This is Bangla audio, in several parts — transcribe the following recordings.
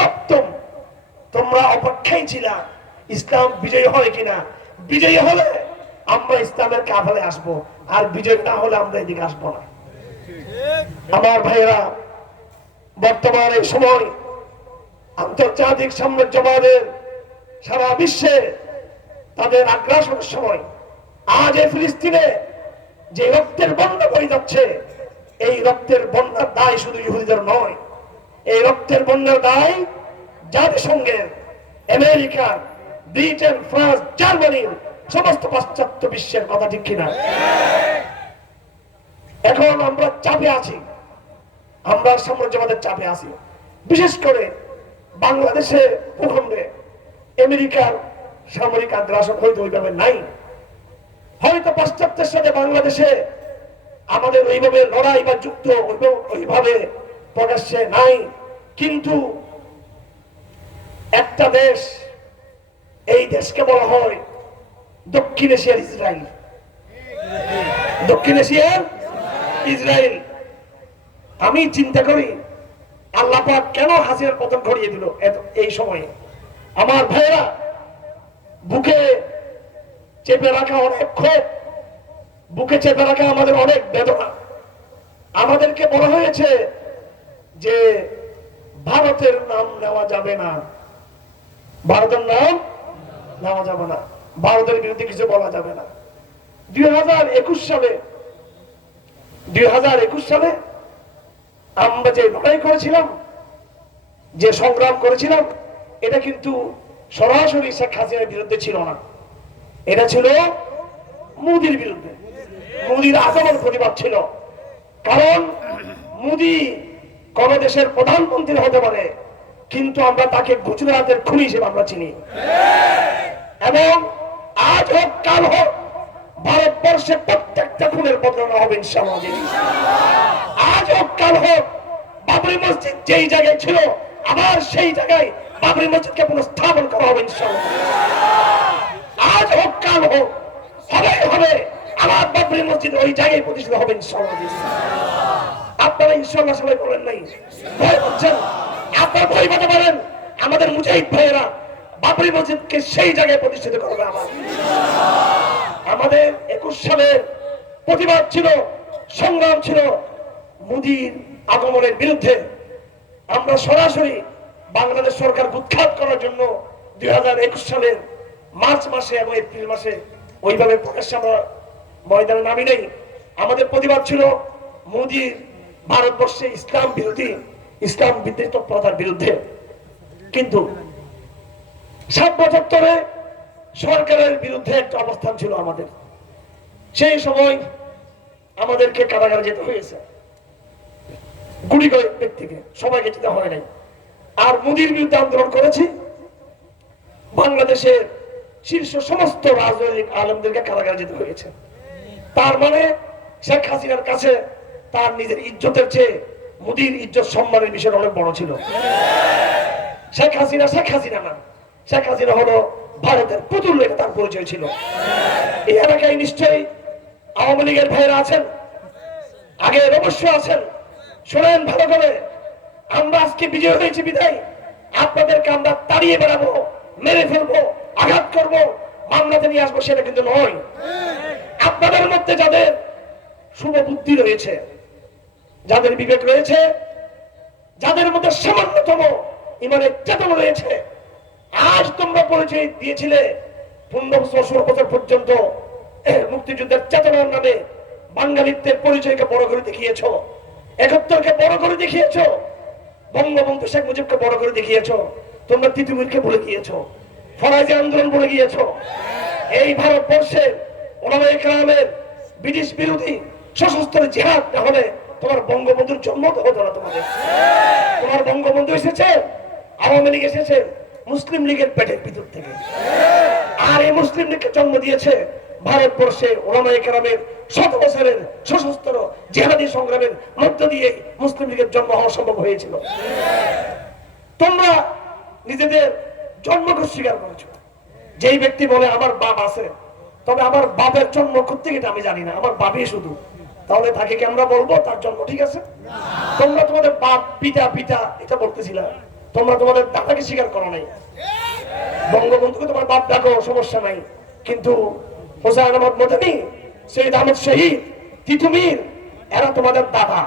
তপ্তম, তোমরা অপেক্ষায় ছিলা ইসলাম বিজয়ী হয় কিনা। বিজয়ী হলে আমরা ইসলামের কাফেলায় আসবো, আর বিজয় না হলে আমরা এদিকে আসবো না। আমার ভাইরা, বর্তমান এই সময় আন্তর্জাতিক সাম্রাজ্যবাদের সারা বিশ্বে তাদের আগ্রাসনের সময়, আজ এই ফিলিস্তিনে যে রক্তের বন্যা বয়ে যাচ্ছে, এই রক্তের বন্যার দায় শুধু ইহুদিদের নয়, এই রক্তের বন্যার দায় জাতিসংঘের, আমেরিকার, ব্রিটেন, ফ্রান্স, জার্মানির, সমস্ত পাশ্চাত্য বিশ্বের। কথা ঠিক কিনা? এখন আমরা চাপে আছি, আমরা সাম্রাজ্যবাদের চাপে আছি। বিশেষ করে বাংলাদেশে ভূখণ্ডে আমেরিকার সামরিক আগ্রাসন হয়তো ওইভাবে নাই, হয়তো পাশ্চাত্যের সাথে বাংলাদেশে আমাদের ওইভাবে লড়াই বা যুক্ত ওইভাবে প্রকাশ্যে নাই। কিন্তু একটা দেশ, এই দেশকে বলা হয় দক্ষিণ এশিয়ার ইসরায়েল। দক্ষিণ এশিয়ার ইসরায়েল। আমি চিন্তা করি আল্লাহ পাক কেন হাসিনার পতন ঘটিয়ে দিল এই সময়ে। আমার ভাইরা, বুকে চেপে রাখা অনেক ক্ষোভ, বুকে চেপে রাখা আমাদের অনেক বেদনা। আমাদেরকে বলা হয়েছে যে ভারতের নাম নেওয়া যাবে না, ভারতের নাম নেওয়া যাবে না, ভারতের বিরুদ্ধে কিছু বলা যাবে না। 2021 সালে আমরা যে লড়াই করেছিলাম, যে সংগ্রাম করেছিলাম, এটা কিন্তু সরাসরি শেখ হাসিনার বিরুদ্ধে ছিল না, এটা ছিল মোদির বিরুদ্ধে। মোদির আগমন প্রতিবাদ ছিল। কারণ মোদি কোন দেশের প্রধানমন্ত্রী হতে পারে, কিন্তু আমরা তাকে গুজরাটের খুনি হিসেবে আমরা চিনি। এবং আজ হোক কাল হোক ভারতবর্ষে প্রত্যেকটা খুনের বদলানো হবে ইনশাআল্লাহ। আজ হোক কাল হোক বাবরি মসজিদ যেই জায়গায় ছিল, আবার সেই জায়গায় বাবরি মসজিদকে পুনঃস্থাপন করা হবে ইনশাআল্লাহ। আজ হোক কাল হোক হবেই হবে, আবার বাবরি মসজিদ ওই জায়গায় প্রতিষ্ঠিত হবে ইনশাআল্লাহ। আপনারা ইনশাআল্লাহ সবাই বলেন নাই, ভয় পাচ্ছেন? আপনারা ভয় পেতে পারেন। আমাদের মুজাহিদ ভাইয়েরা বাবরি মসজিদকে সেই জায়গায় প্রতিষ্ঠিত করবে। আমাদের 21 সালের প্রতিবাদ ছিল, সংগ্রাম ছিল মোদির আগমনের বিরুদ্ধে। আমরা সরাসরি বাংলাদেশ সরকার উৎখাত করার জন্য 2021 সালের মার্চ মাসে এবং এপ্রিল মাসে ওইভাবে প্রকাশ্যে আমরা ময়দানে নামি নেই। আমাদের প্রতিবাদ ছিল মোদির ভারতবর্ষে ইসলাম বিরোধী, ইসলাম বিদ্বেষী তৎপরতার বিরুদ্ধে। কিন্তু ৭৭ সরকারের বিরুদ্ধে একটা অবস্থান ছিল আমাদের। সেই সময় আমাদেরকে কারাগারে যেতে হয়েছে, গুলি করে ব্যক্তিকে, সবাইকে যেতে হয় নাই। আর মোদির বিরুদ্ধে আন্দোলন করেছি, বাংলাদেশের শীর্ষ সমস্ত রাজনৈতিক আলেমদেরকে কারাগারে যেতে হয়েছে। তার মানে শেখ হাসিনার কাছে তার নিজের ইজ্জতের চেয়ে মোদির ইজ্জত সম্মানের বিষয় অনেক বড় ছিল। শেখ হাসিনা না, শেখ হাসিনা হলো ভারতের পুতুল, এটা তার পরিচয় ছিল। এই এলাকায় নিশ্চয়ই আওয়ামী লীগের ভাইয়েরা আছেন, আগের অবশ্য আছেন। শোনেন ভালো করে, আমরা আজকে বিজয় হয়েছি বিদায় আপনাদেরকে আমরা তাড়িয়ে বেড়াবো, মেরে ফেলবো, আঘাত করবো, মামলাতে নিয়ে আসবো, সেটা কিন্তু নয়। আপনাদের মধ্যে যাদের শুভ বুদ্ধি রয়েছে, যাদের বিবেক রয়েছে, যাদের মধ্যে সামান্যতম ইমানের চেতনা রয়েছে, আজ তোমরা পরিচয় দিয়েছিলে 15 বছর পর্যন্ত মুক্তিযুদ্ধের চেতনার নামে বাঙালিত্বের পরিচয়কে বড় করে দেখিয়েছ, 71কে বড় করে দেখিয়েছ, বঙ্গবন্ধু শেখ মুজিবকে বড় করে দেখিয়েছ, তোমরা তিতুমিরকে ভুলে গিয়েছো, ফরাজি আন্দোলন ভুলে গিয়েছো। এই ভারতবর্ষের ওলামায়ে কেরামের ব্রিটিশ বিরোধী সশস্ত্র জিহাদ না হলে তোমার বঙ্গবন্ধুর জন্ম তো হতো না। তোমার বঙ্গবন্ধু এসেছে, আওয়ামী লীগ এসেছে মুসলিম লীগের পেটের ভিতর থেকে। আর এই মুসলিম লীগকে জন্ম দিয়েছে ভারতবর্ষে ওলামায়ে কেরামের 100 বছরের সশস্ত্র জিহাদি সংগ্রামের মধ্য দিয়ে মুসলিম লীগের জন্ম হওয়া সম্ভব হয়েছিল। তোমরা নিজেদের জন্মকে স্বীকার করেছো। যেই ব্যক্তি বলে আমার বাপ আছে, তবে আমার বাপের জন্ম করতে গেলে আমি জানি না, আমার বাপই শুধু, তাহলে তাকে কি আমরা বলবো তার জন্ম ঠিক আছে? তোমরা তোমাদের বাপ পিতা এটা বলতেছিলা, তোমরা তোমাদের দাদাকে স্বীকার করো নাই। বঙ্গবন্ধুকে তোমার বাপ ডাকো, সমস্যা নাই, কিন্তু হোসেন আহমদ মদনী, শহীদ আহমদ শহীদ, তিতুমির, এরা তোমাদের দাদা।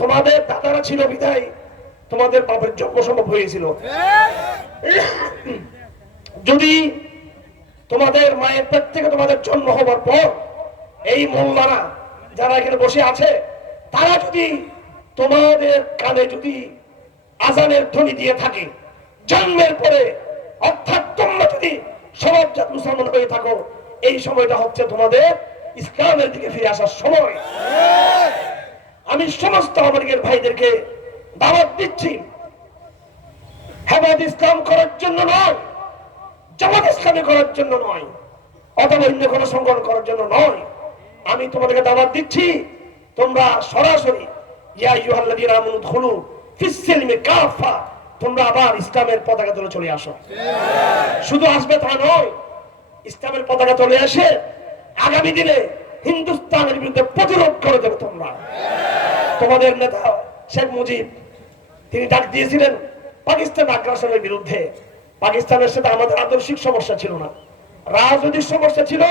তোমাদের দাদারা ছিল বিদায় তোমাদের বাপের জন্ম সম্ভব হয়েছিল। যদি তোমাদের মায়ের পেট থেকে তোমাদের জন্ম হবার পর এই মোল্লারা যারা এখানে বসে আছে, তারা যদি তোমাদের কানে যদি আজানের ধ্বনি দিয়ে থাকে জন্মের পরে, অর্থাৎ তোমরা যদি সমাজজাত মুসলমান হয়ে থাকো, এই সময়টা হচ্ছে তোমাদের ইসলামের দিকে ফিরে আসার সময়। আমি সমস্ত আমেরিকার ভাইদেরকে দাওয়াত দিচ্ছি, হেফাজত ইসলাম করার জন্য নয়, জামাত ইসলামী করার জন্য নয়, অথবা অন্য কোন সংগঠন করার জন্য নয়। আমি তোমাদেরকে দাওয়াত দিচ্ছি, তোমরা সরাসরি ইয়া আইয়ুহাল্লাযীনা আমানু উদখুলু ফিস-সিলমি কাফা, তোমরা আবার ইসলামের পতাকা তুলে চলে আসো। শুধু আসবে তা নয়, ইসলামের পতাকা চলে আসে আগামী দিনে হিন্দুস্তানের বিরুদ্ধে প্রতিরোধ করে দেবে তোমরা। তোমাদের নেতা শেখ মুজিব, তিনি ডাক দিয়েছিলেন পাকিস্তান আগ্রাসনের বিরুদ্ধে। পাকিস্তানের সাথে আমাদের আদর্শিক সমস্যা ছিল না, রাজনৈতিক সমস্যা ছিল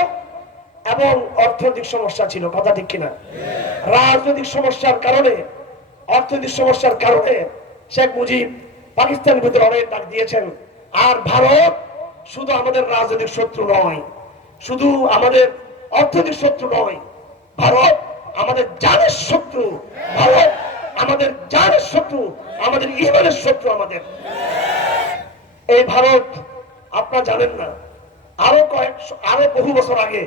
এবং অর্থনৈতিক সমস্যা ছিল, কথা ঠিক কিনা? রাজনৈতিক সমস্যার কারণে, অর্থনৈতিক সমস্যার কারণে শেখ মুজিব পাকিস্তানের বিরুদ্ধে লড়াইয়ের ডাক দিয়েছেন। আর ভারত শুধু আমাদের রাজনৈতিক শত্রু নয়, শুধু আমাদের অর্থনৈতিক শত্রু নয়, ভারত আমাদের জানের শত্রু, ভারত আমাদের জানের শত্রু, আমাদের ইমানের শত্রু। আমাদের এই ভারত, আপনারা জানেন না, আরো বহু বছর আগে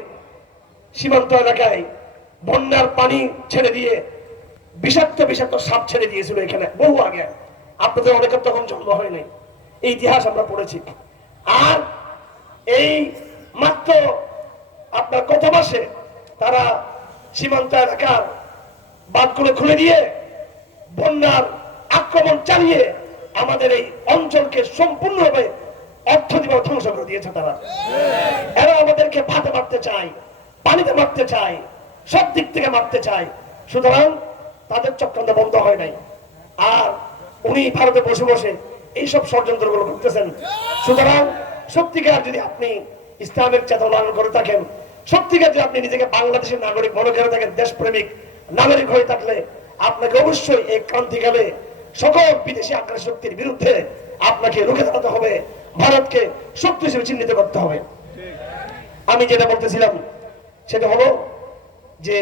সীমান্ত এলাকায় বন্যার পানি ছেড়ে দিয়ে বিষাক্ত সাপ ছেড়ে দিয়েছিল এখানে, বহু আগে। আপনাদের অনেকের তখন জন্ম হয় নাই, এই ইতিহাস আমরা পড়েছি। আর এই মাত্র আপনার কত মাসে তারা সীমান্ত এলাকার বাঁধগুলো খুলে দিয়ে বন্যার আক্রমণ চালিয়ে আমাদের এই অঞ্চলকে সম্পূর্ণভাবে অর্থনৈতিকভাবে ধ্বংস করে দিয়েছে তারা। এরা আমাদেরকে ভাতে মারতে চায়, পানিতে মারতে চায়, সব দিক থেকে মারতে চায়। সুতরাং তাদের চক্রান্ত বন্ধ হয় নাই। আর উনি ভারতে বসে বসে এইসব ষড়যন্ত্রগুলো করতেছেন। সুতরাং সত্যিকার যদি আপনি ইসলামের চেতনা লালন করে থাকেন, সত্যিকার যদি আপনি নিজেকে বাংলাদেশের নাগরিক মনে করে থাকেন, দেশপ্রেমিক নাগরিক হয়ে থাকলে আপনাকে অবশ্যই এই ক্রান্তিকালে সকল বিদেশি আগ্রাসী শক্তির বিরুদ্ধে আপনাকে রুখে দাঁড়াতে হবে, ভারতকে শক্তি হিসেবে চিহ্নিত করতে হবে। আমি যেটা বলতেছিলাম সেটা হলো যে